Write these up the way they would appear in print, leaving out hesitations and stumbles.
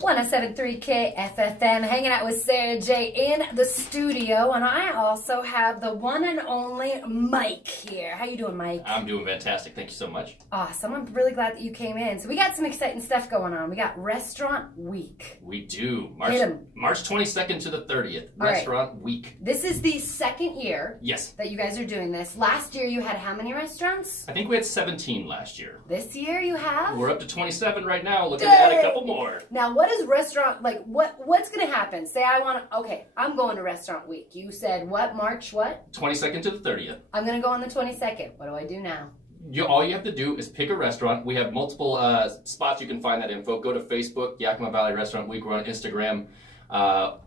107.3 KFFM, hanging out with Sarah J in the studio, and I also have the one and only Mike here. How you doing, Mike? I'm doing fantastic. Thank you so much. Awesome. I'm really glad that you came in. So we got some exciting stuff going on. We got Restaurant Week. We do. March 22nd to the 30th. All Restaurant right. Week. This is the second year that you guys are doing this. Last year you had how many restaurants? I think we had 17 last year. This year you have? We're up to 27 right now. Looking to add a couple more. Now, what is restaurant, like, what's going to happen? Say okay, I'm going to Restaurant Week. You said what, March what? 22nd to the 30th. I'm going to go on the 22nd. What do I do now? All you have to do is pick a restaurant. We have multiple spots you can find that info. Go to Facebook, Yakima Valley Restaurant Week. We're on Instagram.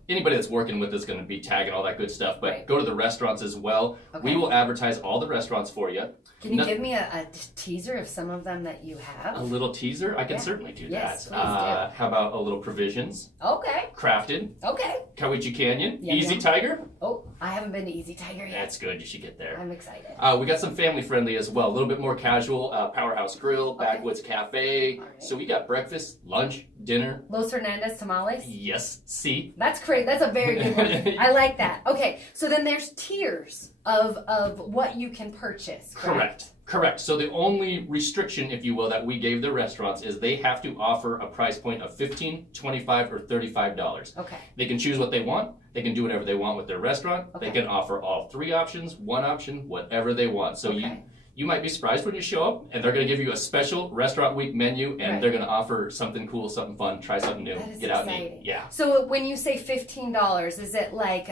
Anybody that's working with us is going to be tagging all that good stuff, but go to the restaurants as well. Okay. We will advertise all the restaurants for you. Can you give me a teaser of some of them that you have? A little teaser? I can certainly do that. Yes, please do. How about a little Provisions? Okay. Crafted? Okay. Cowiche Canyon? Easy Tiger? Oh, I haven't been to Easy Tiger yet. That's good. You should get there. I'm excited. We got some family friendly as well. A little bit more casual. Powerhouse Grill, Backwoods Cafe. Right. So we got breakfast, lunch, dinner. Los Hernandez tamales? Yes. See? That's great. That's a very good one. I like that. Okay. So then there's tiers of what you can purchase. Correct. So the only restriction, if you will, that we gave the restaurants is they have to offer a price point of $15, $25, or $35. Okay. They can choose what they want. They can do whatever they want with their restaurant. Okay. They can offer all three options, one option, whatever they want. So you might be surprised when you show up, and they're going to give you a special Restaurant Week menu, and they're going to offer something cool, something fun, try something new, get out and eat. Yeah. So when you say $15, is it like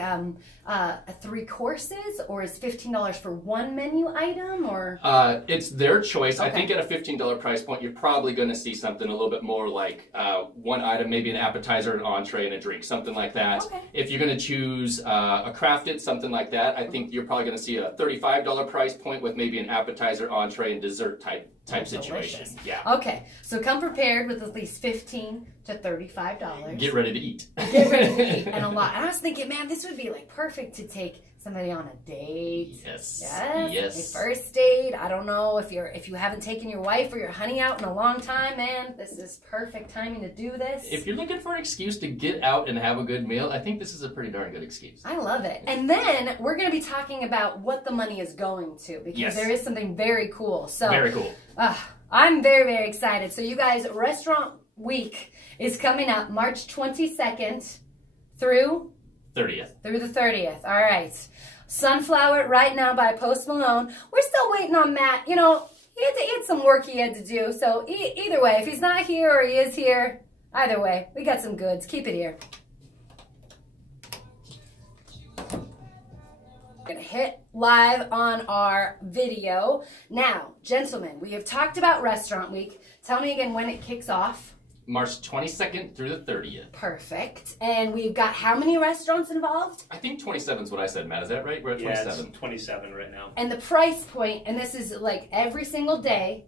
3 courses, or is $15 for one menu item, or? It's their choice. I think at a $15 price point, you're probably going to see something a little bit more like one item, maybe an appetizer, an entree, and a drink, something like that. Okay. If you're going to choose a crafted, something like that, I think you're probably going to see a $35 price point with maybe an appetizer, entree, and dessert type situation. Yeah. Okay, so come prepared with at least $15 to $35. Get ready to eat. Get ready to eat, and a lot. And I was thinking, man, this would be like perfect to take somebody on a date. Yes. A first date. I don't know if you haven't taken your wife or your honey out in a long time, man. This is perfect timing to do this. If you're looking for an excuse to get out and have a good meal, I think this is a pretty darn good excuse. I love it. And then we're going to be talking about what the money is going to, because there is something very cool. So very cool. I'm very, very excited. So you guys, Restaurant Week is coming up March 22nd through 30th. Through the 30th. All right. Sunflower Right Now by Post Malone. We're still waiting on Matt. You know, he had some work he had to do. So either way, if he's not here or he is here, either way, we got some goods. Keep it here. We're going to hit live on our video. Now, gentlemen, we have talked about Restaurant Week. Tell me again when it kicks off. March 22nd through the 30th. Perfect. And we've got how many restaurants involved? I think 27 is what I said, Matt. Is that right? We're at 27. Yeah, it's 27 right now. And the price point, and this is like every single day,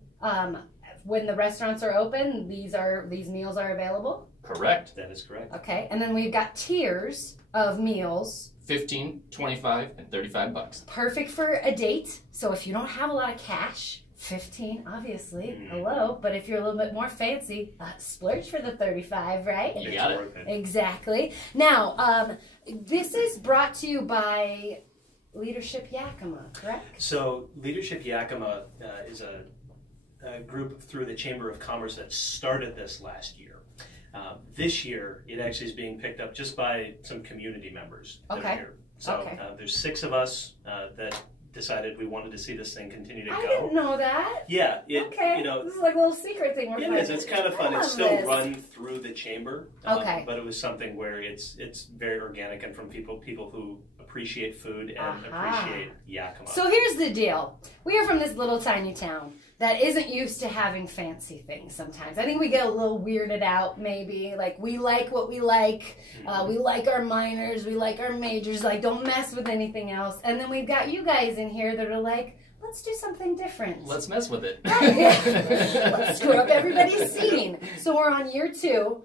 when the restaurants are open, these meals are available? Correct. That is correct. Okay. And then we've got tiers of meals. $15, $25, and $35. Perfect for a date. So if you don't have a lot of cash, 15, obviously, hello. But if you're a little bit more fancy, splurge for the 35, right? You got it. Exactly. Now, this is brought to you by Leadership Yakima, correct? So Leadership Yakima is a group through the Chamber of Commerce that started this last year. This year, it actually is being picked up just by some community members that are here. So there's 6 of us that decided we wanted to see this thing continue to go. I didn't know that. Yeah. You know, this is like a little secret thing. It is. It's kind of fun. It's still run through the chamber. But it was something where it's very organic and from people who appreciate food and appreciate Yakima. So here's the deal. We are from this little tiny town that isn't used to having fancy things sometimes. I think we get a little weirded out maybe. Like, we like what we like. We like our minors. We like our majors. Like, don't mess with anything else. And then we've got you guys in here that are like, let's do something different. Let's mess with it. Right, yeah. Let's screw up everybody's seating. So we're on year 2.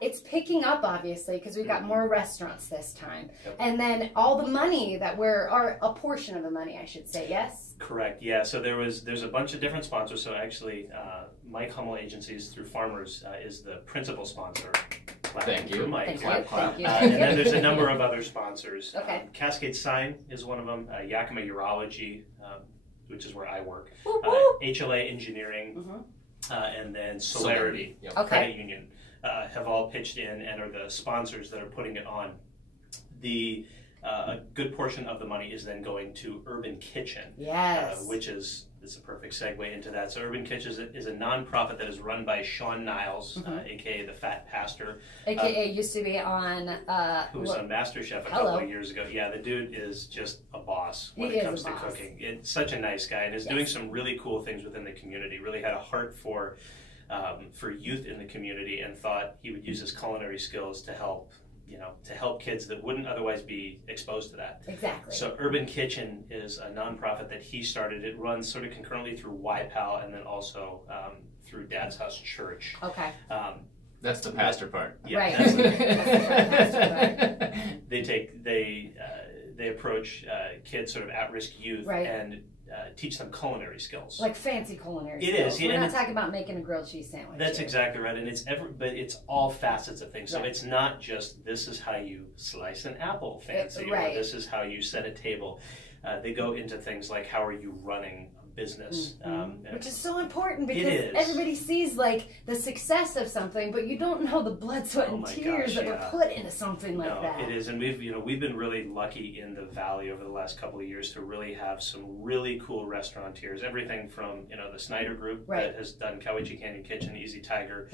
It's picking up, obviously, because we've got more restaurants this time. Yep. And then all the money that or a portion of the money, I should say, yes? Correct, yeah. So there's a bunch of different sponsors. So actually, Mike Hummel Agencies through Farmers is the principal sponsor. clap Thank you. for Mike. Thank Clap, you. clap. Thank you. And then there's a number of other sponsors. Okay. Cascade Sign is one of them. Yakima Urology, which is where I work. Whoop, whoop. HLA Engineering, and then Celerity Yep. Okay. Credit Union have all pitched in and are the sponsors that are putting it on. A good portion of the money is then going to Urban Kitchen, Yes. which is a perfect segue into that. So Urban Kitchen is a nonprofit that is run by Sean Niles, aka the Fat Pastor, AKA used to be on who was on MasterChef a Hello. couple of years ago. Yeah, the dude is just a boss when He it is comes a to boss. cooking. It's such a nice guy and is doing some really cool things within the community. Really had a heart for youth in the community and thought he would use his culinary skills to help kids that wouldn't otherwise be exposed to that. Exactly. So Urban Kitchen is a nonprofit that he started. It runs sort of concurrently through YPAL and then also through Dad's House Church. Okay. That's the pastor part. Yeah, Right. that's Right. they approach kids, sort of at-risk youth, Right. and teach them culinary skills. Like fancy culinary It skills. is, We're and not it's- talking about making a grilled cheese sandwich. That's here. exactly right, and but it's all facets of things. So Right. it's not just this is how you slice an apple fancy, right. or this is how you set a table. They go into things like how are you running a business, Which is so important because is. everybody sees like the success of something, but you don't know the blood, sweat, Oh and my tears gosh, that yeah. were put into something like No, that. it is, and we've been really lucky in the Valley over the last couple of years to really have some really cool restaurateurs. Everything from the Snyder Group Right. that has done Cowiche Canyon Kitchen, Easy Tiger,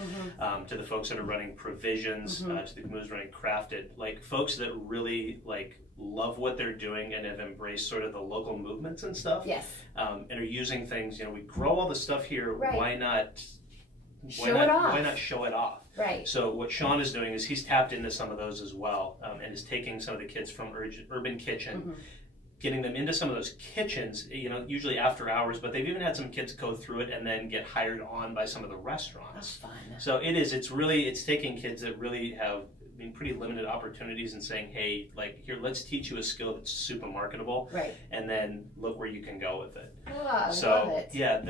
to the folks that are running Provisions, to the who's running Crafted, like folks that really love what they're doing and have embraced sort of the local movements and stuff. Yes. And are using things. We grow all the stuff here. Right. Why not Show it off. Why not show it off? Right. So what Sean is doing is he's tapped into some of those as well, and is taking some of the kids from Urban Kitchen, getting them into some of those kitchens, usually after hours, but they've even had some kids go through it and then get hired on by some of the restaurants. That's fun. So it's taking kids that really have pretty limited opportunities and saying, hey, here, let's teach you a skill that's super marketable, Right. and then look where you can go with it. Oh, I So love it. yeah,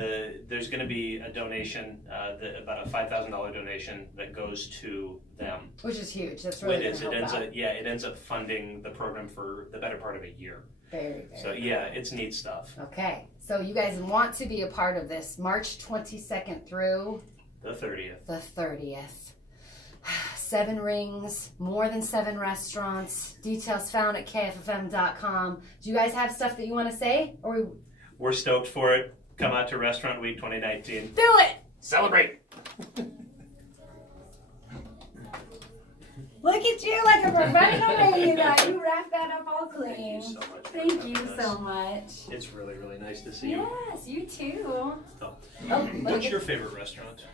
there's going to be a donation, about a $5,000 donation that goes to them. Which is huge. That's really It is. gonna help out. It ends up funding the program for the better part of a year. Very, very. So yeah, it's neat stuff. Okay. So you guys want to be a part of this March 22nd through The 30th. the 30th. 7 rings, more than 7 restaurants. Details found at kffm.com. Do you guys have stuff that you want to say? Or We're stoked for it. Come out to Restaurant Week 2019. do it! Celebrate! Look at you like a professional lady that you wrapped that up all clean. Thank you so much. for Thank having you us. so much. It's really, really nice to see you. Yes, you too. So, Oh, what's your favorite restaurant?